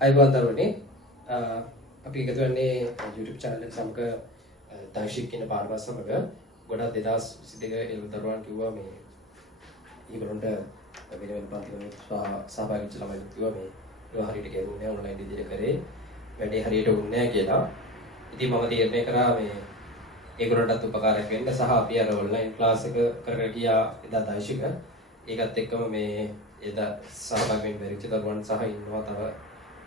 අයිබෝන් දරුවනේ අපි එකතු වෙන්නේ YouTube channel එක සමග දාශික් කියන පාඩම සමග ගොඩක් 2022 එළු දරුවන් කිව්වා මේ ඊගොල්ලන්ට වෙන පන්ති වලින් සහභාගී වෙච්ච ළමයි කිව්වා මේ ඒවා හරියට ගෙවුන්නේ ඔන්ලයින් විදිහට කරේ වැඩේ හරියට වුණේ නැහැ කියලා. ඉතින් මම තීරණය කරා මේ ඒගොල්ලන්ටත් උපකාරයක් වෙන්න සහ අපි අර ඔන්ලයින් ක්ලාස් එක කරගෙන ගියා එදා දාශික ඒකත් එක්කම මේ එදා සහභාගී වෙන්න බැරිච්ච දරුවන් සහ ඉන්නවා තව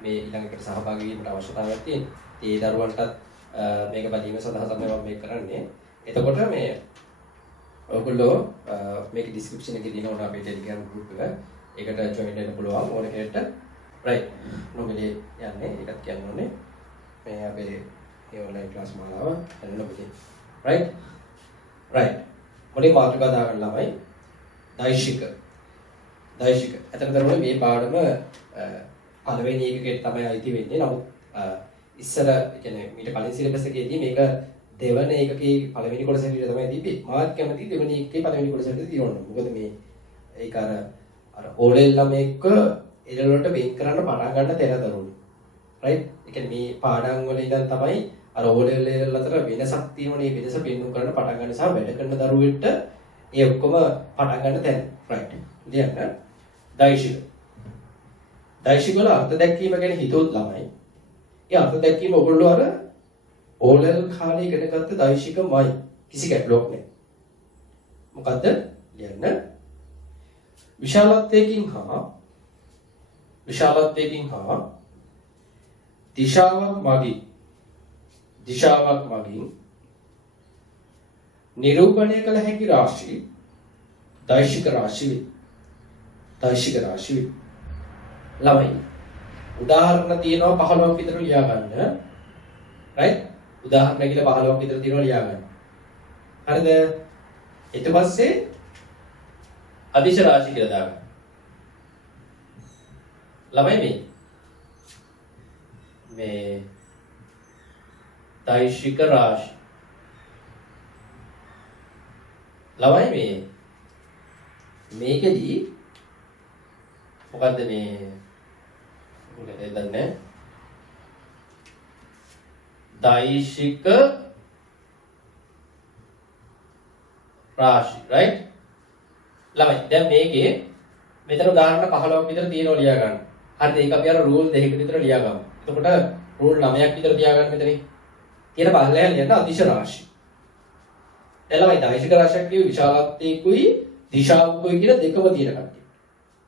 මේ ඊළඟ එකට සහභාගී වීමට අවශ්‍යතාවයක් තියෙනවා. ඒ දරුවන්ටත් මේක බැලීම සඳහා තමයි මම මේක කරන්නේ. එතකොට මේ ඔයගොල්ලෝ මේක ඩිස්ක්‍රිප්ෂන් එකේ දිනවන අපේ Telegram group එක. ඒකට join වෙන්න පුළුවන් ඕන කෙනෙක්ට. right. නොමිලේ යන්නේ ඒකත් කියන්න ඕනේ. මේ අපේ මේ online class මාලාව එන්නොබේ. right. right. මොලේ මාතෘකා දාගන්න ළමයි. දෛශික. එතන දරුවෝ මේ පාඩම පළවෙනි එකකට තමයි අයිති වෙන්නේ. නමුත් ඉස්සර කියන්නේ මීට කලින් සිලබස් එකේදී මේක දෙවන එකකේ පළවෙනි කොටස හැටියට තමයි දීපේ. මාත් කැමති දෙවෙනි එකේ පළවෙනි කොටස හැටියට දිනවන්න. මොකද මේ ඒක අර ඕලෙල් ළමෙක්ව එළවලට වෙන් කරන්න පටන් ගන්න තැන දරුවෝ. රයිට්? ඒ කියන්නේ මේ පාඩම් වල ඉඳන් තමයි අර ඕලෙල් එළවල අතර වෙනසක් තියෙනවනේ. වෙනස පෙන්වන්න කරන්න පටන් ගන්න සහ වැඩ කරන දරුවෙට ඒ ඔක්කොම පටන් ගන්න තැන. රයිට්. ඉතින් දෛශික වල අර්ථ දැක්වීම ගැන හිතුවොත් ළමයි. ඒ අර්ථ දැක්වීම ඔයගොල්ලෝ අර ඕලෙල් කාලේ ඉගෙන ගත්ත දෛශිකමයි. කිසි ගැටලුවක් නැහැ. මොකද්ද? කියන්න. විශාලත්වයකින් හා දිශාවක් මගින් නිරූපණය කළ හැකි රාශි දෛශික රාශි ළමයි උදාහරණ තියෙනවා 15ක් විතර ලියා ගන්න. right? උදාහරණ කියලා 15ක් විතර තියෙනවා ලියා ගන්න. හරිද? ඊට පස්සේ අදිශ රාශි කියලා දාගන්න. ළමයි මේ දෛශික රාශි. ළමයි මේකෙදී මොකද්ද මේ දන්නේ දෛශික රාශි right ළමයි දැන් මේකේ මෙතන උදාහරණ 15ක් විතර තියෙනවා ලියා ගන්න. හරිද? ඒක අපි අර රූල් දෙකකට විතර ලියා ගමු. එතකොට රූල් 9ක් විතර තියා ගන්න මෙතනින්. තියෙන පල්ලෙහා ලියන්න අදිශ රාශි. දැන් ළමයි දෛශික රාශියක් කිව්ව විශාලත්වයකුයි දිශාවකුයි කියන දෙකම තියෙන කට්ටිය.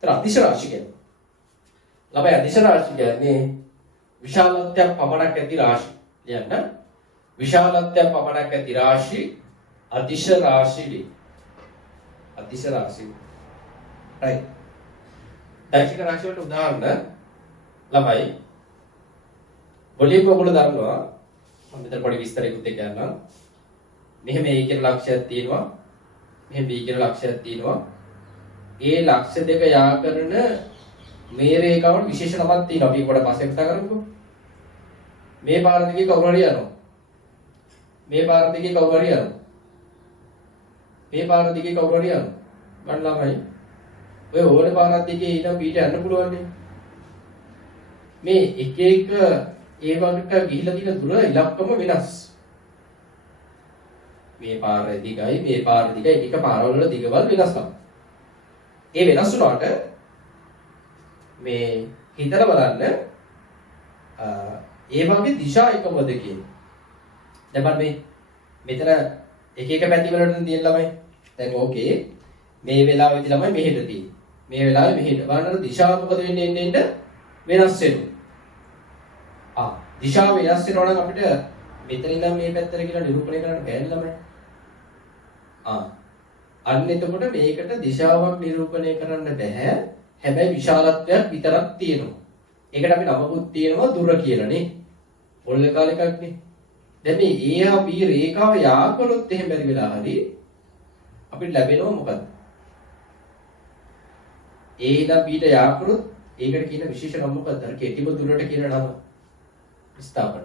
ඒතර අදිශ රාශි කියන්නේ ළමයි අදිශ රාශි කියන්නේ විශාලත්වයක් පමණක් ඇති රාශි. ලියන්න. විශාලත්වයක් පමණක් ඇති රාශි අදිශ රාශි. right. දෛශික රාශි වලට උදාහරණ ළමයි වොලියම් ඔයගොල්ලෝ දන්නවා. මම මෙතන පොඩි විස්තරයකුත් කියන්නම්. මෙහෙම A කියන ලක්ෂයක් තියෙනවා. මෙහෙම B කියන ලක්ෂයක් තියෙනවා. ඒ ලක්ෂ දෙක යා කරන මේ රේඛාවට විශේෂ නමක් තියෙනවා. අපි පොඩ පස්සේ කතා කරමුකෝ. මේ පාර දිගේ කවුරු හරි යනවා. මේ පාර දිගේ කවුරු හරි යනවා. ගන්න ළමයි. ඔය ඕනේ පාරක් දිගේ ඊට පිට යන්න පුළුවන් නේ. මේ එක එක ඒ වගේට ගිහිලා තියෙන දුර ඉලක්කම වෙනස්. මේ පාර දිගයි එක පාරවල වල දිගවල් වෙනස් තමයි. ඒ වෙනස් වුණාට මේ හිතලා බලන්න ඒ වගේ දිශා එකමද කියන්නේ. දැන් බලන්න මෙතන එක පැති වලට තියෙන ළමයි. දැන් ඕකේ මේ වෙලාවෙදි ළමයි මෙහෙට තියෙන්නේ. මේ වෙලාවේ මෙහෙට. බලන්න දිශාව මොකද වෙන්නේ එන්න වෙනස් වෙනවා. දිශාව වෙනස් වෙනවා නම් අපිට මෙතන ඉඳන් මේ පැත්තට කියලා නිරූපණය කරන්න බැහැ ළමයි. අන්න එතකොට මේකට දිශාවක් නිරූපණය කරන්න බෑ. හැබැයි විශාලත්වයක් විතරක් තියෙනවා. ඒකට අපි නමකුත් තියෙනවා දුර කියලා නේ. පොල් කාල එකක් නේ. දැන් මේ A B රේඛාව යා කරොත් එහෙම බැරි වෙලා හරි අපිට ලැබෙනවා මොකද්ද? A ඉඳන් B ට යා කරොත් ඒකට කියන විශේෂ නම මොකද්ද? අර කෙටිම දුරට කියන නම විස්ථාපන.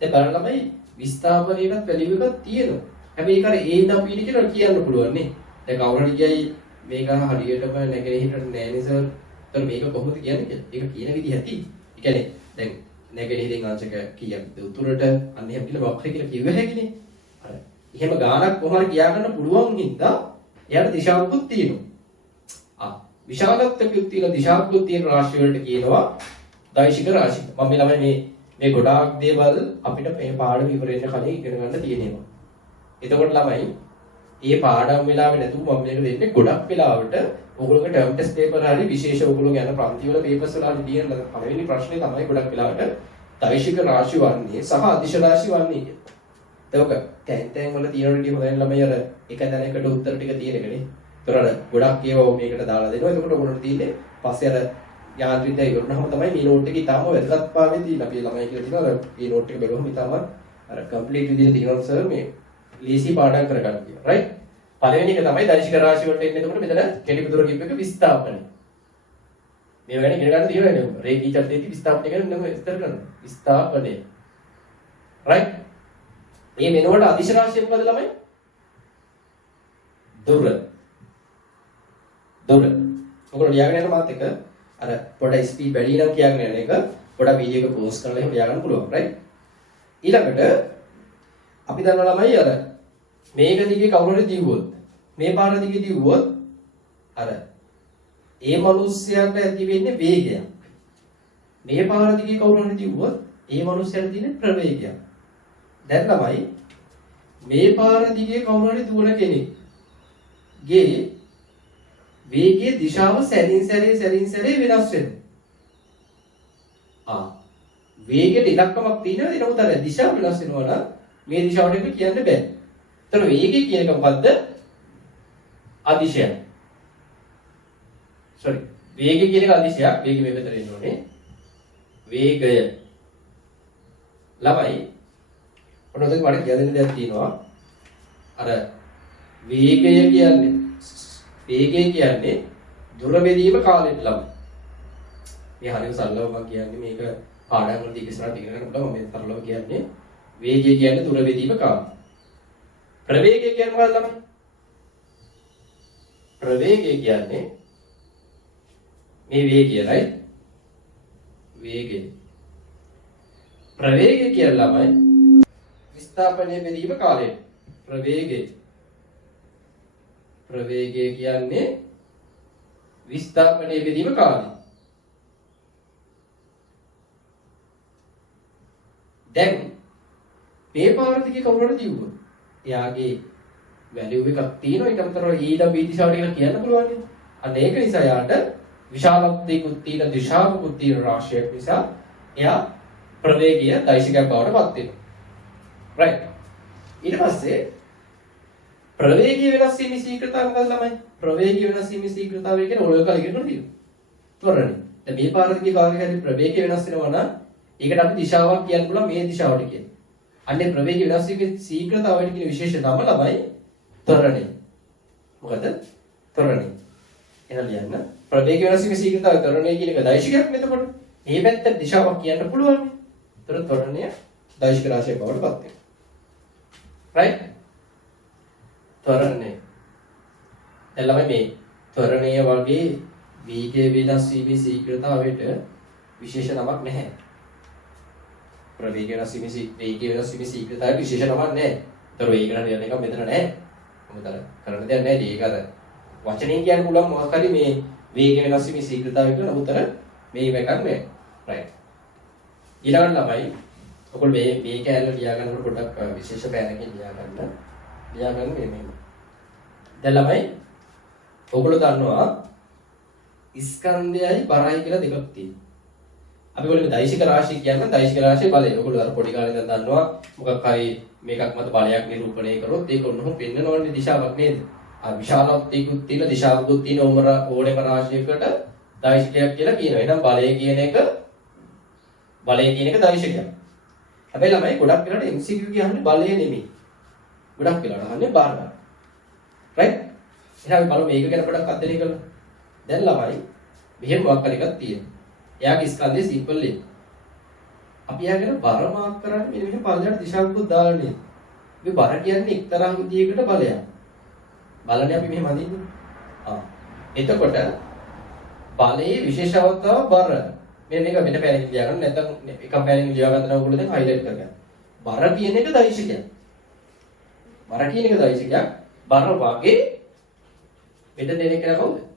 දැන් බලන්න ළමයි විස්ථාපනයේවත් වැලියු එකක් තියෙනවා. හැබැයි ඒක අර A ඉඳන් B කියලා කියන්න පුළුවන් නේ. දැන් කවුරු හරි කියයි මේක හරියටම නැගෙනහිරට නෑ නේ සර්. ඒතර මේක කොහොමද කියන්නේ කියලා. ඒක කියන විදිහ ඇති. ඒ කියන්නේ දැන් නැගෙනහිරින් අංශක කීයක්ද උතුරට අන්න එහෙම කියලා වක්‍රය කියලා කිව්ව හැකිනේ. අර එහෙම ගානක් කොහොමද කියා ගන්න පුළුවන් හින්දා එයාට දිශාවකුත් තියෙනවා. විශාලත්වකුත් තියෙන දිශාවකුත් තියෙන රාශි වලට කියනවා දෛශික රාශි. මම ළමයි මේ ගොඩාක් දේවල් අපිට මේ පාඩම ඉවරෙන්න කලින් ඉගෙන ගන්න තියෙනවා. එතකොට ළමයි මේ පාඩම් වෙලාවේ නැතුව මම මේක දෙන්නේ ගොඩක් වෙලාවට ඔයගොල්ලෝගේ ටර්ම් ටෙස්ට් පේපර් හරි විශේෂ ඔයගොල්ලෝ යන ප්‍රාන්ති වල පේපර්ස් වල හරි තියෙන පළවෙනි ප්‍රශ්නේ තමයි ගොඩක් වෙලාවට දෛශික රාශි වර්ණය සහ අදිශ රාශි වර්ණය කියන්නේ. ඒක තැන් වල තියෙන ටික හොයන්න ළමයි අර එක දැනකට උත්තර ටික තියෙන එකනේ. ඒතර අර ගොඩක් ඒවා මේකට දාලා දෙනවා. එතකොට ඔයගොල්ලන්ට තියෙන්නේ පස්සේ අර යාන්ත්‍රිකය ඉවරනහම තමයි මේ නෝට් එකේ ඊටාම වැදගත්භාවය තියෙන. අපි ළමයි කියලා තියෙනවා අර මේ නෝට් එක බැලුවම ඊටාම අර කම්ප්ලීට් විදිහට තියෙනවා සර් මේ ලීසි පාඩම් කරගන්න කියලා. රයිට්? පළවෙනි එක තමයි දෛශික රාශි වලට එන්නේ. එතකොට මෙතන කෙටිපිටුර කිව්ව එක විස්ථාපනය. මේ වගේ ඉගෙන ගන්න තියෙනවා නේද? රේඛී චක්‍රයේදී විස්ථාපනය කරන නම් විස්තර කරනවා. විස්ථාපනය. රයිට්? මේ වෙනකොට අදිශ රාශිය මොකද ළමයි? දුර. ඔයගොල්ලෝ ලියාගෙන යන මාත් එක අර පොඩ ස්පීඩ් වැඩි නම් කියන්න යන එක පොඩ වීඩියෝ එක පෝස් කරලා එහෙම ලියා ගන්න පුළුවන්. රයිට්? ඊළඟට අපි දන්නවා ළමයි අර මේක දිගේ කවුරු හරි දිව්වොත් මේ පාර දිගේ දිව්වොත් අර ඒ මිනිස්යාට ඇති වෙන්නේ වේගයක්. මේ පාර දිගේ කවුරු හරි දිව්වොත් ඒ මිනිස්යාට තියෙන ප්‍රවේගයක්. දැන් ළමයි මේ පාර දිගේ කවුරු හරි දුවන කෙනෙක්ගේ වේගයේ දිශාව සැරින් සැරේ වෙනස් වෙනවා. වේගයට ඉලක්කමක් තියෙනවා. එනමුත් අර දිශාව වෙනස් වෙනවා නම් මේ දිශාවට කියන්න බෑ. ඒතර වේගය කියන එක මොකද්ද? අදිශයක්. වේගය කියන එක අදිශයක්. වේගය මේ පැත්තට එන්න ඕනේ. වේගය. ළමයි ඔන්න ඔතන මට කියලා දෙන්න දෙයක් තියෙනවා. අර වේගය කියන්නේ දුර බෙදීම කාලෙට ළමයි. මේ හරියට සරලව මම කියන්නේ මේක පාඩම් වලදී ඉස්සරහට ඉගෙන ගන්න පුළුවන්. මම සරලව කියන්නේ වේගය කියන්නේ දුර බෙදීම කාලය. ප්‍රවේගය කියන්නේ මොකක්ද ළමයි? ප්‍රවේගය කියන්නේ මේ වේගය right? වේගය. ප්‍රවේගය කියන්නේ ළමයි විස්ථාපනය බෙදීම කාලය. ප්‍රවේගය කියන්නේ විස්ථාපනය බෙදීම කාලය. දැන් මේ පාර දිගේ කවුරු හරි දිව්වොත් එයාගේ වැලියු එකක් තියෙනවා. ඊට අමතරව ඊට B දිශාවට කියලා කියන්න පුළුවන් නේ. අන්න ඒක නිසා යාට විශාලත්වයකුත් තියෙන දිශාවකුත් තියෙන රාශියක් නිසා එයා ප්‍රවේගය දෛශිකයක් බවට පත් වෙනවා. right? ඊට පස්සේ ප්‍රවේගය වෙනස් වීමේ ශීඝ්‍රතාවය මොකක්ද ළමයි? ප්‍රවේගය වෙනස් වීමේ ශීඝ්‍රතාවය කියන්නේ ඔය කාලේ ඉගෙන ගන්න තියෙනවා. ත්වරණය. දැන් මේ පාර දිගේ කාගේ හරි ප්‍රවේගය වෙනස් වෙනවා නම් ඒකට අපි දිශාවක් කියන්න පුළුවන් මේ දිශාවට කියන්නේ. අන්නේ ප්‍රවේගය වෙනස් වීමේ ශීඝ්‍රතාවයට කියන විශේෂ නම ළමයි ත්වරණය. මොකද? ත්වරණය. එහෙනම් ලියන්න. ප්‍රවේගය වෙනස් වීමේ ශීඝ්‍රතාවය ත්වරණය කියන එක දෛශිකයක් නේද? මේ පැත්තට දිශාවක් කියන්න පුළුවන් නේ. ඒතර ත්වරණය දෛශික රාශියක් බවට පත් වෙනවා. right? ත්වරණය. එළම මේ ත්වරණය වගේ වේගය වෙනස් වීමේ ශීඝ්‍රතාවයට විශේෂ නමක් නැහැ. ප්‍රවේගය වෙනස් වීමේ ශීඝ්‍රතාවයට විශේෂ නමක් නැහැ. ඒතර වේගය කියන එක මෙතන නැහැ. මොකද කරන්න දෙයක් නැහැ. ඒක අර වචනෙන් කියන්න පුළුවන් මොකක් හරි මේ වේගය වෙනස් වීමේ ශීඝ්‍රතාවය කියලා නමුත් අර මේ එකක් නැහැ. right? ඊළඟට ළමයි ඔයගොල්ලෝ මේ කැලේ ලියා ගන්නකොට පොඩ්ඩක් විශේෂ පෑනකින් ලියා ගන්න මේ දැන් ළමයි ඔයගොල්ලෝ දන්නවා ස්කන්ධයයි බරයි කියලා දෙකක් තියෙනවා. අපි ඔයගොල්ලෝ දෛශික රාශිය කියන්නේ දෛශික රාශියේ බලය. ඔයගොල්ලෝ අර පොඩි කාලේ ඉඳන් දන්නවා මොකක් හරි මේකක් මත බලයක් නිරූපණය කරොත් ඒක ඔන්නෝම පෙන්නනවනේ දිශාවක් නේද? විශාලත්වයකුත් තියෙන දිශාවකුත් තියෙන ඕනෑම රාශියකට දෛශිකයක් කියලා කියනවා. එහෙනම් බලය කියන එක දෛශිකයක්. හැබැයි ළමයි ගොඩක් වෙලාවට MCQ කියන්නේ බලය නෙමෙයි. ගොඩක් වෙලාවට අහන්නේ බාර. right? එහෙනම් අපි බලමු මේක ගැන පොඩ්ඩක් අධ්‍යයනය කරමු. දැන් ළමයි මෙහෙම මොකක් හරි එකක් තියෙනවා. එයාගේ ස්කන්ධය සිම්පල් එක. අපි යාගෙන බර මාක් කරන්නේ මෙන්න මෙහෙම පල්ලයට දිශාවකුත් දාලා නේද? මේ බර කියන්නේ එක්තරා විදියකට බලයක්. බලන්නේ අපි මෙහෙම අදින්නේ. එතකොට බලයේ විශේෂ අවස්ථාව බර. මෙන්න මේක වෙන පෑනකින් ලියා ගන්න නැත්නම් එක පෑනකින් ලියා ගන්න ඕගොල්ලෝ දැන් highlight කරගන්න. බර කියන එක දෛශිකයක්. බර කියන එක දෛශිකයක්. බර වගේ මෙතන දෙන එක කවුද?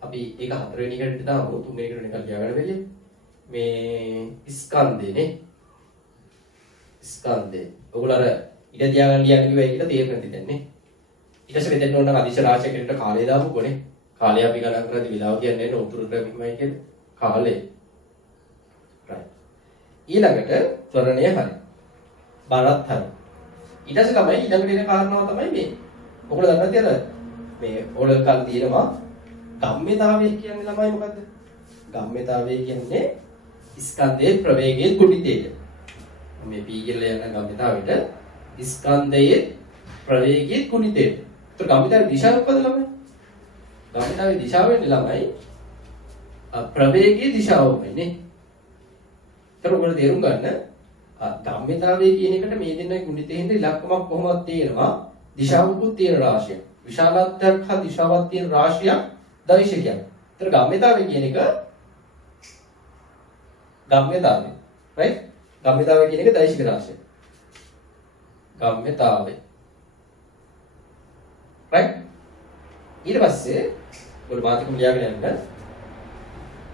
අපි ඒක හතරවෙනි එකට දාමු තුන්වෙනි එකට නිකන් ලියා ගන්න වෙන්නේ. මේ ස්කන්ධේ ස්කන්ධේ. ඔයගොල්ලෝ අර ඉඩ තියාගන්න ලියන්න කිව්වා ඒකට තේරෙන්නේ නැති දැන් නේ. ඊට පස්සේ මෙතන ඕන අදිශ රාශියකට කාලය දාමුකෝනේ. කාලය අපි ගණන් කරද්දී විලාව කියන්නේ නැහැ උතුරු ක්‍රමයයි කියන්නේ කාලය. right. ඊළඟට ත්වරණය හරි. බරත් හරි. ඊට පස්සේ තමයි ඊළඟට එන කාරණාව තමයි මේ. ඔයගොල්ලෝ දන්නවද අර මේ ඕලල් කල් තියෙනවා ගම්ම්‍යතාවය කියන්නේ ළමයි මොකද්ද? ගම්ම්‍යතාවය කියන්නේ ස්කන්ධයේ ප්‍රවේගයේ කුඩිතේය. මේ P කියලා යන ගම්ම්‍යතාවෙට ස්කන්ධයේ ප්‍රවේගයේ කුඩිතේය. ඒතර ගම්ම්‍යතාවේ දිශාව මොකද ළමයි? ගම්ම්‍යතාවේ දිශාව වෙන්නේ ළමයි ප්‍රවේගයේ දිශාවමයි නේ. ඒතර ඔයගොල්ලෝ තේරුම් ගන්න ගම්ම්‍යතාවය කියන එකට මේ දෙන්නගේ ගුණිතේ හින්දා ඉලක්කමක් කොහොමද තියෙනවා? දිශාවකුත් තියෙන රාශියක්. විශාලත්වයක් හා දිශාවක් තියෙන රාශියක් දෛශිකයක්. ඒතර ගම්ම්‍යතාවය කියන එක ගම්ම්‍යතාවය. right? ගම්ම්‍යතාවය කියන එක දෛශික රාශිය. ගම්ම්‍යතාවය. right? ඊට පස්සේ ඔය මාතකම ලියාගෙන යන්න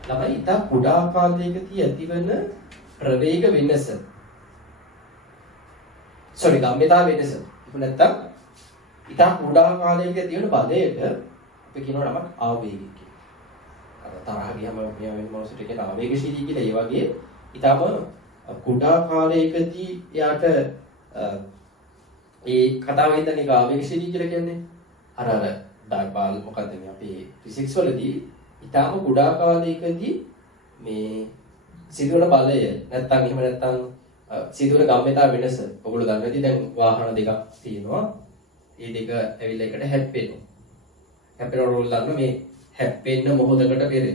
ළමයි ඉතා කුඩා කාලයකදී ඇතිවන ප්‍රවේග වෙනස. sorry ගම්ම්‍යතාව වෙනස. ඒක නැත්තම් ඉතා කුඩා කාලයක තියෙන බලයට අපි කියනවා නමක් ආවේගය කියලා. අර තරහ ගියම මෙයා වෙන මොනසට කියන ආවේගශීලී කියලා ඒ වගේ ඉතාම කුඩා කාලයකදී යාට ඒ කතාවෙන් ඉඳන් ඒක ආවේගශීලී කියලා කියන්නේ අර ඩායිබල් මොකද්ද මේ අපේ ෆිසික්ස් වලදී ඉතාම කුඩා කාලයකදී මේ සිදුවන බලය නැත්තම් එහෙම නැත්තම් සිදුවන ගම්ම්‍යතාව වෙනස ඔයගොල්ලෝ දන්නවද දැන් වාහන දෙකක් තියෙනවා ඒ දෙක ඇවිල්ලා එකට හැප්පෙනවා. හැප්පෙන රෝල් දාන්න මේ හැප්පෙන්න මොහොතකට පෙර.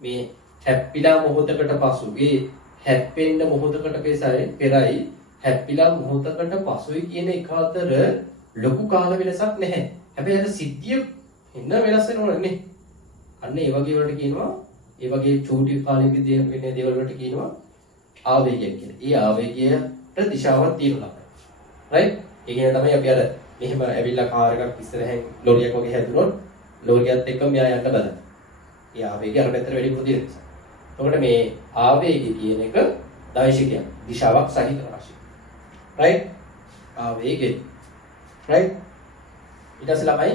මේ හැප්පිලා මොහොතකට පසුගේ හැප්පෙන්න මොහොතකට පෙරයි හැප්පිලා මොහොතකට පසුයි කියන එක අතර ලොකු කාල වෙනසක් නැහැ. හැබැයි අර සිද්ධිය එන්න වෙනස් වෙනවා නේ. අන්න ඒ වගේ වලට කියනවා ඒ වගේ චූටි කාලෙකදී වෙන දේවල් වලට කියනවා ආවේගය කියලා. ඒ ආවේගයට දිශාවක් තියෙනවා. right? ඒ කියන්නේ තමයි අපි අර මෙහෙම ඇවිල්ලා කාර් එකක් ඉස්සරහෙන් ලෝරියක් වගේ හැදුනොත් ලෝරියත් එක්ක මෙයා යන්න බෑ. ඒ ආවේගය අර පැත්තට වැඩි පුරුදු නිසා. එතකොට මේ ආවේගය කියන එක දෛශිකයක්. දිශාවක් සහිත රාශිය. right? ආවේගය. right? ඊට පස්සේ ළමයි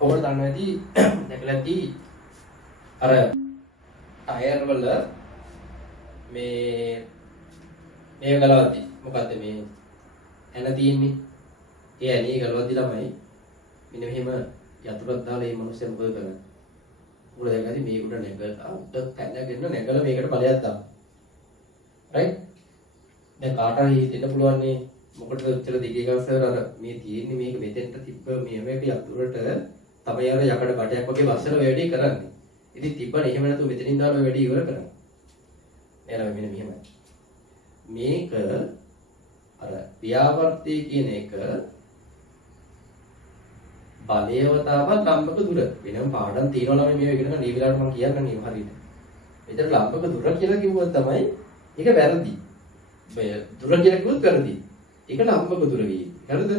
ඔයගොල්ලෝ දන්නවා ඇති දැකලා ඇති අර ටයර් වල මේ ගලවද්දි මොකද්ද මේ ඇන තියෙන්නේ? ඒ ඇනේ ගලවද්දි ළමයි මෙන්න මෙහෙම යතුරක් දාලා මේ මිනිස්සුන් මොකද කරන්නේ? උඩ දැක්කදී මේ උඩ නැගලා උඩ පැනගෙන නැගලා මේකට බලයක් දානවා. right? දැන් කාට හරි හිතෙන්න පුළුවන් නේ මොකටද උත්තර දෙකේ ගස්සර අර මේ තියෙන්නේ මේක මෙතෙන්ට තිබ්බ මේක යතුරට තමයි අර යකඩ බටයක් වගේ වස්සල වැඩි කරන්නේ. ඉතින් තිබ්බනේ එහෙම නැතුව මෙතනින් දාලා වැඩි ඉවර කරන්නේ. එනවා මෙන්න මෙහෙමයි. මේක අර ව්‍යාවර්තය කියන එක බලයවතාව ලම්බක දුර වෙනම පාඩම් තියෙනවා නම් මේ ඉගෙන ගන්න මේ වෙලාවට මම කියන්නම් නේ හරියට. මෙතන ලම්බක දුර කියලා කිව්වොත් තමයි ඒක වැරදි. දුර කියලා කිව්වොත් වැරදි. ඒක ලම්බක දුර වෙයි. හරිද?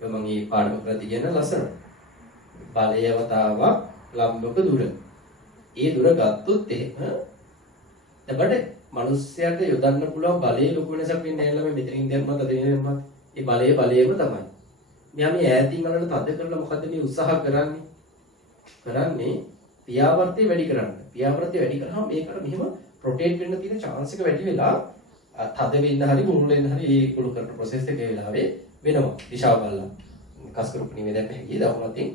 මම මේ පාඩම ප්‍රති කියන ලස්සන. බලයවතාව ලම්බක දුර. ඒ දුර ගත්තොත් එහෙම දැන් මනුස්සයාට යොදන්න පුළුවන් බලයේ ලොකු වෙනසක් වෙන්නේ නැහැ ළමයි මෙතනින් දැම්මත් අද වෙන දැම්මත් ඒ බලයේ බලයම තමයි. මෙයා මේ ඈතින් අරගෙන තද කරලා මොකද්ද මේ උත්සාහ කරන්නේ? කරන්නේ පියාවර්තය වැඩි කරන්න. පියාවර්තය වැඩි කරාම මේකට මෙහෙම රොටේට් වෙන්න තියෙන chance එක වැඩි වෙලා තද වෙන්න හරි මුරුල් වෙන්න හරි ඒ කුළු කරන process එකේ වෙලාවේ වෙනවා. දිශාව බලලා. කස්කරුප් නිමේ දැන් හැකියි දවමතින්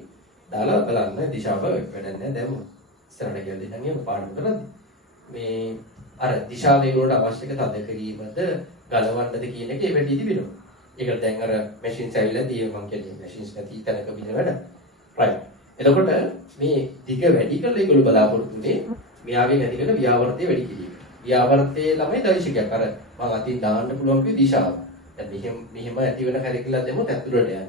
දාලා බලන්න දිශාව වැඩක් නැහැ දැන් ඉස්සරහට කියලා දෙන්නේ පාඩම කරද්දී. මේ අර දිශාව වේගවලට අවශ්‍ය තද කිරීමද ගලවන්නද කියන එක වැඩි තිබෙනවා. ඒකට දැන් අර මැෂින්ස් ඇවිල්ලා තියෙනවා මං කියන්නේ මැෂින්ස් නැති තැනක විදින වැඩ. right. එතකොට මේ දිග වැඩි කරලා ඒගොල්ලෝ බලාපොරොත්තු වෙන්නේ මෙයාගේ නැති කරන ව්‍යාවර්තය වැඩි කිරීම. ව්‍යාවර්තයේ ළමයි දෛශිකයක් අර මම අතින් දාන්න පුළුවන් කිව්ව දිශාව. දැන් මෙහෙම ඇති වෙන කැරකිලා දැම්මොත් ඇතුළට යන්නේ.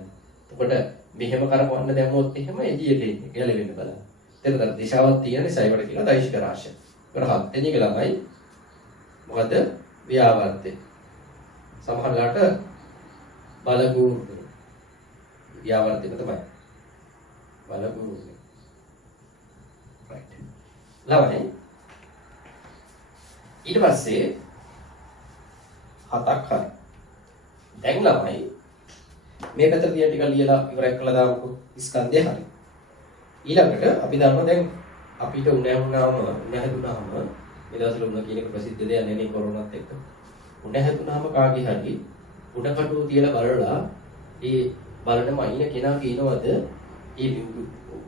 එතකොට මෙහෙම කරපවන්න දැම්මොත් එහෙම එළියට එන්නේ කියලා වෙන්න බලන්න. එතන දිශාවක් තියෙන නිසා ඒකට කියනවා දෛශික රාශිය. ඒකට 7 වෙනි එක ළමයි මොකද ව්‍යාවර්තය. සමහරලාට බලගුරු ව්‍යාවර්තයක තමයි. බලගුරු. right. ළමයි ඊට පස්සේ 7ක් හරි. දැන් ළමයි මේ පැත්තට තියෙන ටික ලියලා ඉවරයක් කළා දාමුකෝ ස්කන්ධය හරි. ඊළඟට අපි දන්නවා දැන් අපිට උණ හැදුනාම මේ දවස්වල උණ කියන එක ප්‍රසිද්ධ දෙයක් නෙමෙයි කොරෝනාත් එක්ක. උණ හැදුනාම කාගේ හරි උණ කටුව තියලා බලලා ඒ බලනම අයින කෙනා කියනවද ඒ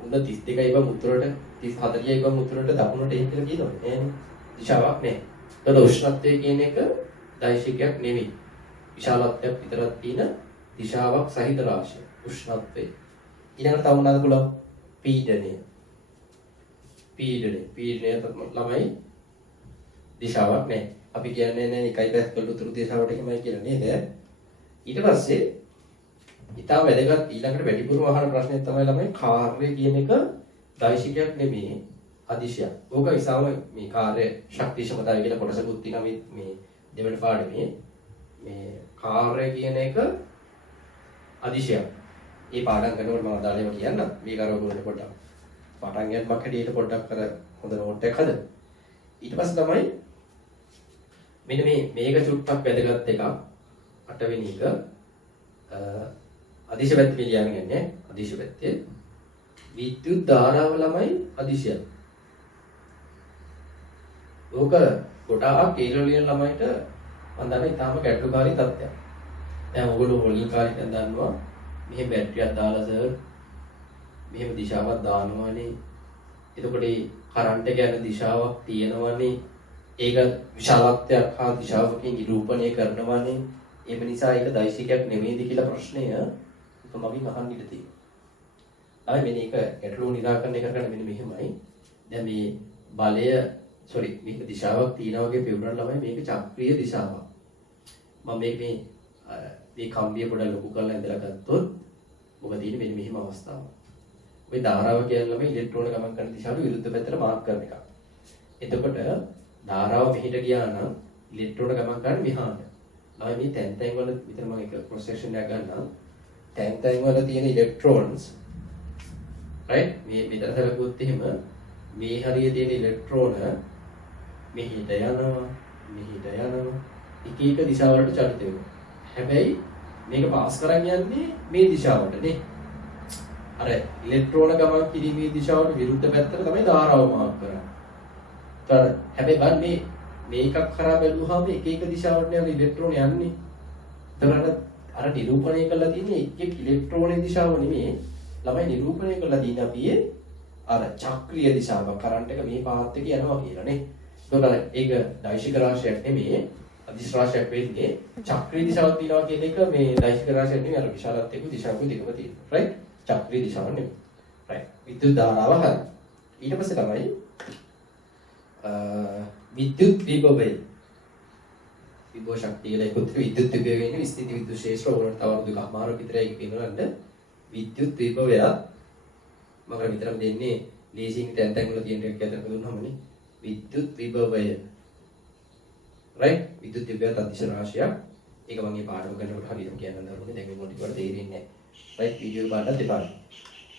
උණ 32යි බම් උතුරට 34යි බම් උතුරට දකුණට එයි කියලා කියනවද? නෑනේ. දිශාවක් නෑ. ඒතකොට උෂ්ණත්වය කියන එක දෛශිකයක් නෙමෙයි. විශාලත්වයක් විතරක් තියෙන දිශාවක් සහිත රාශිය. උෂ්ණත්වය. ඊළඟට තව මොනවද පුළුවන්? පීඩනය ළමයි දිශාවක් නැහැ. අපි කියන්නේ නැහැ 1.5 උතුරු දිශාවට එහෙමයි කියලා නේද? ඊට පස්සේ ඊටම වැදගත් ඊළඟට වැඩිපුරම අහන ප්‍රශ්නේ තමයි ළමයි කාර්ය කියන එක දෛශිකයක් නෙමෙයි අදිශයක්. ඕක ඉස්සාම මේ කාර්ය ශක්ති ක්ෂමතාවය කියලා කොටසකුත් තියෙනවා මේ දෙවන පාඩමේ. මේ කාර්ය කියන එක අදිශයක්. මේ පාඩම් කරනකොට මම අදාළව කියන්න මේ කරවගොල්ලෝ පොඩ්ඩක් පටන් ගන්නවක් හැටියට පොඩ්ඩක් කර හොඳ නෝට් එකක් හද. ඊට පස්සේ තමයි මෙන්න මේක චුට්ටක් වැදගත් එකක් 8 වෙනි එක අදිශ පැත්ත පිළියම් ගන්නේ අදිශ පැත්තේ විද්‍යුත් ධාරාව ළමයි අදිශය. ඕක ගොඩාක් ඒරලියන් ළමයිට මම දන්නේ තාම ගැටලුකාරී තත්ත්වයක්. දැන් ඔයගොල්ලෝ මුලින් කාලේ දැන් දන්නවා මෙහෙම බැටරියක් දාලා සර් මෙහෙම දිශාවක් දානවානේ. එතකොට ඒ කරන්ට් එක යන දිශාවක් තියෙනවානේ. ඒක විශාලත්වයක් හා දිශාවකින් නිරූපණය කරනවානේ. ඒ නිසා ඒක දෛශිකයක් නෙමෙයිද කියලා ප්‍රශ්නය මගෙන් අහන්න ඉඩ තියෙනවා. ආයි මෙන්න ඒක ගැටලුව නිරාකරණය කරගන්න මෙන්න මෙහෙමයි. දැන් මේ බලය මේක දිශාවක් තියෙනවා වගේ පෙවුනන ළමයි මේක චක්‍රීය දිශාවක්. මම මේ කම්බිය පොඩ්ඩක් ලොකු කරලා ඇඳලා ගත්තොත් මොකද තියෙන්නේ මෙන්න මෙහෙම අවස්ථාවක්. ඔය ධාරාව කියන්නේ ළමයි ඉලෙක්ට්‍රෝන ගමන් කරන දිශාවට විරුද්ධ පැත්තට මාක් කරන එක. එතකොට ධාරාව මෙහෙට ගියා නම් ඉලෙක්ට්‍රෝන ගමන් කරන්නේ මෙහාට. ළමයි මේ තැන් වල විතර මම එක ක්‍රොස් සෙක්ෂන් එකක් ගන්නම්. තැන් වල තියෙන ඉලෙක්ට්‍රෝන්ස් right මේ මෙතන හරකුත් එහෙම මේ හරිය තියෙන ඉලෙක්ට්‍රෝන මෙහෙට යනවා එක එක දිශාවලට චලිත වෙනවා. හැබැයි මේක පාස් කරන් යන්නේ මේ දිශාවට නේ. අර ඉලෙක්ට්‍රෝන ගමන් කිරීමේ දිශාවට විරුද්ධ පැත්තට තමයි ධාරාව මාක් කරන්නේ. හැබැයි බලන්න මේකක් කරා බැලුවාම එක එක දිශාවට යන ඉලෙක්ට්‍රෝන යන්නේ. එතකොට අර නිරූපණය කරලා තියෙන්නේ එක ඉලෙක්ට්‍රෝනයේ දිශාව නෙමෙයි. ළමයි නිරූපණය කරලා තියෙන අපි අර චක්‍රීය දිශාව කරන්ට් එක මේ පාත් එක යනවා කියලා නේ. එතකොට ඒක දෛශික රාශියක් නෙමෙයි. අදිශ රාශියක් වෙන්නේ චක්‍රීය දිශාවක් තියෙනවා කියන එක මේ දෛශික රාශියක් නෙමෙයි. අර විශාලත්වයක දිශාවක දෙකම තියෙනවා. right? චක්‍රීය දිශාව නෙමෙයි. right. විද්‍යුත් ධාරාව හරි. ඊට පස්සේ තමයි විද්‍යුත් විභවය. විභව ශක්තිය කියලා එකතු විද්‍යුත් විභවය කියන්නේ විස්තීර්ණ විද්‍යුත් ක්ෂේත්‍ර වලට තව දෙකමාරු විතරයි කියනවලු. විද්‍යුත් විභවය මම විතරම දෙන්නේ ලේසියෙන් තැන් වල තියෙන එකක් අතර දුන්නාමනේ. විද්‍යුත් විභවය. right? විද්‍යුත් විභවය අදිශ රාශියක්. ඒක මම මේ පාඩම කරනකොට හරියටම කියන්න දරුවනේ. දැන් මේ මොකද තේරෙන්නේ නැහැ. right? වීඩියෝ බලන්න දෙපා.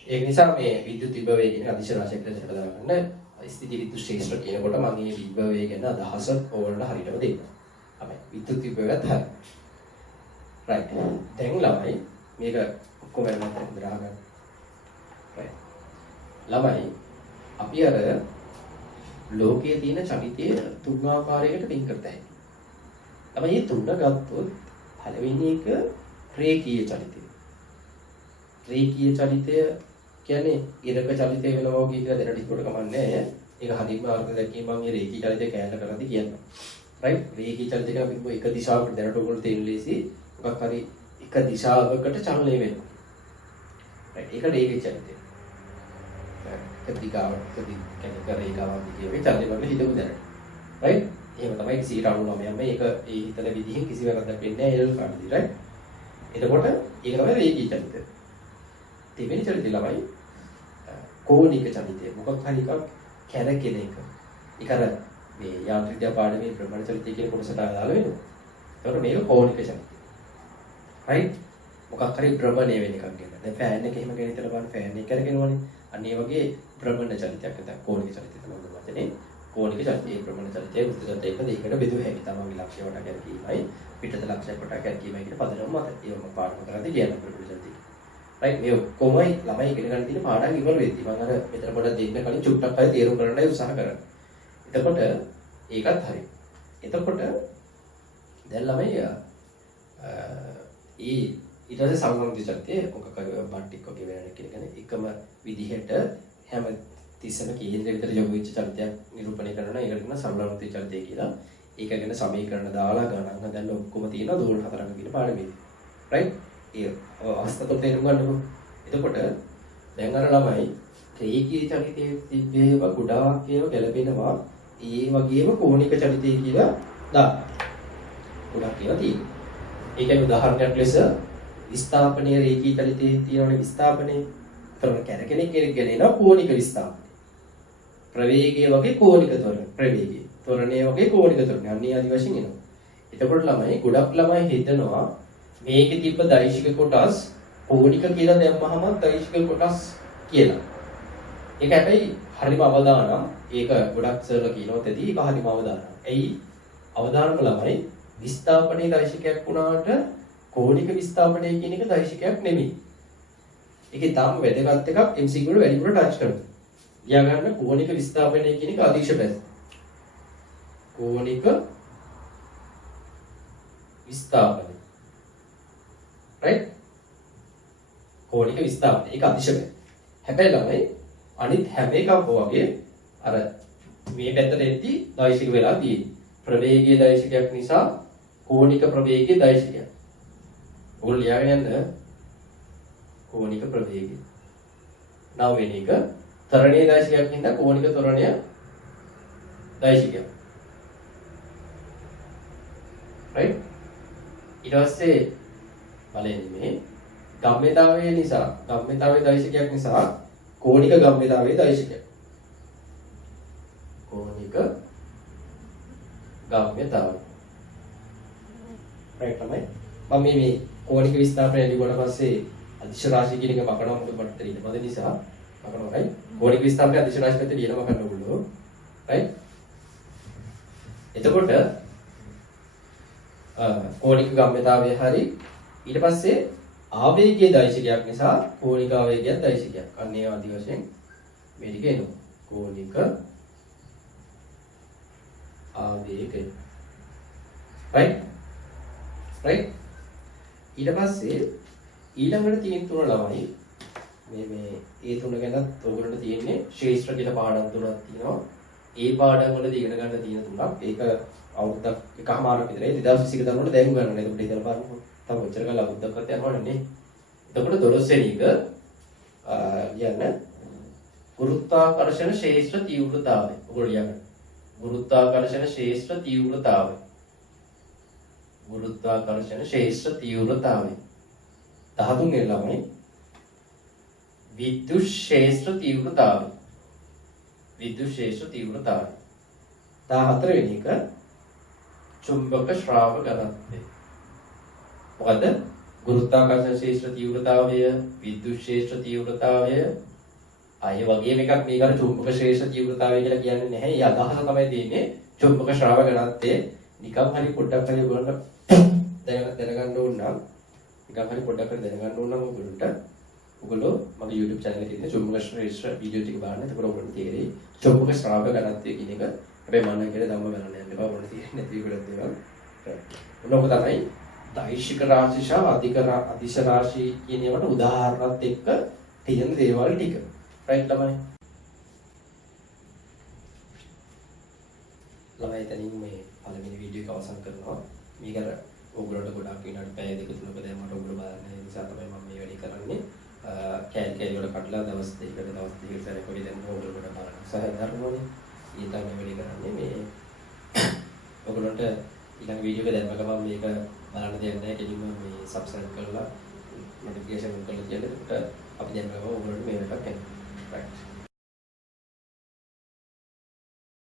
ඒක නිසා මේ විද්‍යුත් විභවය කියන අදිශ රාශියක් දෙකට දාගන්න ස්ථිති විද්‍යුත් ක්ෂේත්‍ර කියනකොට මම මේ විභවය ගැන අදහස ඕවලට හරියටම දෙන්නම්. අපි විද්‍යුත් විභවයත් හරි. right. දැන් ළමයි මේක ඔක්කොම වෙනම දාගන්න. right. ළමයි අපි අර ලෝකයේ තියෙන චලිතය තුන් ආකාරයකට වෙන් කරතයි. ළමයි මේ තුන ගත්තොත් පළවෙනි එක රේඛීය චලිතය. රේඛීය චලිතය කියන්නේ ඉරක චලිතය වෙනවා වගේ කියලා දැනට ඉක්කොට කමන්නේ. ඒක හදින්ම අර්ථ දැක්කේ මම මේ රේඛී චලිතය කැලල කරද්දී කියනවා. right? රේඛී චලිතය කියන අපි එක දිශාවකට දැනට ඔයගොල්ලෝ තේරුම් ලේසි. මොකක් හරි එක දිශාවකට චලනය වෙනවා. right? ඒක රේඛී චලිතය. කතිකාවට රේඛාවක් කියවේ චලනය වල හිතමු දැනට. right? එහෙම තමයි 99%ම මේක ඒ හිතන විදිහෙන් කිසි වැරද්දක් වෙන්නේ නැහැ එල් කාඩදී. right? එතකොට ඒක තමයි රේඛී චලිතය. දෙවෙනි චලිතය ළමයි කෝණික චලිතය. මොකක් හරි එකක් කැරකෙන එක. ඒක අර මේ යාන්ත්‍රික විද්‍යා පාඩමේ භ්‍රමණ චලිතය කියන කොටසට අදාළ වෙනවා. ඒකට මේක කෝණික චලිතය. right? මොකක් හරි භ්‍රමණය වෙන එකක් ගැන. දැන් ෆෑන් එක එහෙම ගෙන හිටලා බලන්න ෆෑන් එක කරගෙනවනේ. අන්න ඒ වගේ භ්‍රමණ චලිතයක් නැත්නම් කෝණික චලිතය තමයි මම වචනේ. කෝණික චලිතය භ්‍රමණ චලිතය වෘත්ත චලිතය එක දෙකකට බෙදුව හැකි. තමන්ගේ ලක්ෂ්‍ය වට කැරකීමයි පිටත ලක්ෂ්‍ය කොට කැරකීමයි කියන පදනම මත. ඒවම පාඩම කරද්දී කියන භ්‍රමණ චලිතය. right? මේ කොහොමයි ළමයි ඉගෙන ගන්න තියෙන පාඩම් ඉවර වෙද්දී මම අර මෙතන පොඩ්ඩක් දෙන්න කලින් චුට්ටක් හරි තේරුම් කරන්නයි උත්සාහ කරන්නේ. එතකොට ඒකත් හරි. එතකොට දැන් ළමයි ඊට පස්සේ සංගණිත චලිතය මොකක් හරි බට්ටික් වගේ වෙන කෙනෙක් එකම විදිහට හැම තිස්සම කේන්ද්‍රය විතර යොමු වෙච්ච චලිතයක් නිරූපණය කරනවා. ඒකට කියන සංගණිත චලිතය කියලා. ඒක ගැන සමීකරණ දාලා ගණන් හදන්න ඔක්කොම තියෙනවා 2 4ක් කියන පාඩමේ. right? ඒ අවස්ථාව තේරුම් ගන්නකො. එතකොට දැන් අර ළමයි රේඛීය චලිතයේ තිබ්බේව ගොඩාක් ඒවා ගැලපෙනවා. ඒ වගේම කෝණික චලිතය කියලා දාන්න. ගොඩක් ඒවා තියෙනවා. ඒ කියන්නේ උදාහරණයක් ලෙස විස්ථාපනීය රේඛීය චලිතයේ තියෙනවනේ විස්ථාපනයේ. ඒතර කැරකෙනෙක් කියන එනවා කෝණික විස්ථාපනය. ප්‍රවේගය වගේ කෝණික ත්වරණ. ප්‍රවේගය. ත්වරණය වගේ කෝණික ත්වරණ. අන්නේ ආදි වශයෙන් එනවා. එතකොට ළමයි ගොඩක් ළමයි හිතනවා මේකේ තිබ්බ දෛශික කොටස් කෝණික කියලා දැම්මහම දෛශික කොටස් කියලා. ඒක හැබැයි හරිම අවදානම්. ඒක ගොඩක් සර්ලා කියනවා තේදී ඒක හරිම අවදානම්. එයි අවදානම ළමයි විස්ථාපනයේ දෛශිකයක් වුණාට කෝණික විස්ථාපනය කියන එක දෛශිකයක් නෙමෙයි. ඒකේ තාම වැදගත් එකක් MCQ වල වැඩිපුර ටච් කරනවා. ලියා ගන්න කෝණික විස්ථාපනය කියන එක අදිශ බැස්. කෝණික විස්ථාපනය. right? කෝණික විස්ථාපනය. ඒක අදිශ බැස්. හැබැයි ළමයි අනිත් හැම එකක්ම වගේ අර මේ පැත්තට එද්දි දෛශික වෙලා තියෙන්නේ. ප්‍රවේගීය දෛශිකයක් නිසා කෝණික ප්‍රවේගීය දෛශිකයක්. ඔයගොල්ලෝ ලියාගෙන යන්න කෝණික ප්‍රවේගය. නව වෙන එක තරණීය දෛශිකයක් හින්දා කෝණික ත්වරණය දෛශිකයක්. right? ඊට පස්සේ බලන්න මේ ගම්ම්‍යතාවය නිසා ගම්ම්‍යතාවයේ දෛශිකයක් නිසා කෝණික ගම්ම්‍යතාවයේ දෛශිකයක්. කෝණික ගම්ම්‍යතාවය. right තමයි. මම මේ කෝණික විස්ථාපනය ලියුවට පස්සේ අදිශ රාශිය කියන එක මකනවා මොකද මට ඊට පස්සේ නිසා මකනවා right? කෝණික විස්ථාපනය අදිශ රාශිය පැත්තේ ලියලා මකන්න ඕගොල්ලෝ. right? එතකොට කෝණික ගම්ම්‍යතාවය හරි ඊට පස්සේ ආවේගීය දෛශිකයක් නිසා කෝණික ආවේගයක් දෛශිකයක්. අන්න ඒ ආදි වශයෙන් මේ ටික එනවා. කෝණික ආවේගය. right? right? ඊට පස්සේ ඊළඟට තියෙන තුන ළමයි මේ ඒ තුන ගැනත් ඔයගොල්ලන්ට තියෙන්නේ ශේෂ්ත්‍ර කියලා පාඩම් තුනක් තියෙනවා. ඒ පාඩම් වලදී ඉගෙන ගන්න තියෙන තුනක්. ඒක අවුරුද්දක් එකමාරක් විතරයි 2021 දරනකොට දැන් ගන්න. ඒකට ඉතල බලන්න. තව ඔච්චර කාලෙ අවුරුද්දක්වත් යනවනේ නේ. එතකොට 12 වෙනි එක කියන්නේ ගුරුත්වාකර්ෂණ ශේෂ්ත්‍ර තීව්‍රතාවය. ඔයගොල්ලෝ ලියන්න. ගුරුත්වාකර්ෂණ ශේෂ්ත්‍ර තීව්‍රතාවය. ගුරුත්වාකර්ෂණ ශේෂ්ත්‍ර තීව්‍රතාවය. 13 වෙනි ළමයි විද්‍යුත් ශේෂ්ත්‍ර තීව්‍රතාවය. විද්‍යුත් ශේෂ්ත්‍ර තීව්‍රතාවය. 14 වෙනි එක චුම්බක ශ්‍රාවක ඝනත්වය. මොකද ගුරුත්වාකර්ෂණ ශේෂ්ත්‍ර තීව්‍රතාවය විද්‍යුත් ශේෂ්ත්‍ර තීව්‍රතාවය අය වගේම එකක් මේක අර චුම්බක ශේෂ්ත්‍ර තීව්‍රතාවය කියලා කියන්නේ නැහැ. ඒ අදහස තමයි තියෙන්නේ චුම්බක ශ්‍රාවක ඝනත්වය. නිකම් හරි පොඩ්ඩක් හරි ඔයගොල්ලන්ට දැනගන්න ඕන නම් නිකම් හරි පොඩ්ඩක් හරි දැනගන්න ඕන නම් ඔයගොල්ලෝ මගේ YouTube channel එකේ තියෙන චුම්බක ශ්‍රේෂ්ඨ වීඩියෝ ටික බලන්න. එතකොට ඔයගොල්ලන්ට තේරෙයි චුම්බක ශ්‍රාවක ඝනත්වය කියන එක. හැබැයි මම කියලා ධම්ම බලන්න යන්න එපා. ඔයගොල්ලන්ට තේරෙන්නේ නැති ඒකට දේවල්. මොනක තමයි දෛශික රාශි සහ අදිශ රාශි කියන ඒවාට උදාහරණත් එක්ක තියෙන දේවල් ටික. right ළමයි? ළමයි තනින් මේ පළවෙනි වීඩියෝ එක අවසන් කරනවා. මේක අර ඔයගොල්ලන්ට ගොඩක් විනාඩි පැය දෙක තුනක දැන් මට ඔයගොල්ලෝ බලන්න ඒ නිසා තමයි මම මේ වැඩේ කරන්නේ. කැල් වල කඩලා දවස් දෙකකට සැරයක් වගේ දැන් ඔයගොල්ලෝ ගොඩක් බලන්න උත්සාහ කරනවානේ. ඒ තමයි වැඩේ කරන්නේ මේ ඔයගොල්ලන්ට ඊළඟ වීඩියෝ එක දැම්ම ගමන් මේක බලන්න දෙයක් නැහැ. කෙලින්ම මේ subscribe කරලා notification on කරලා තියන්න. අපි දැන් ඔයගොල්ලන්ට මේ එකක්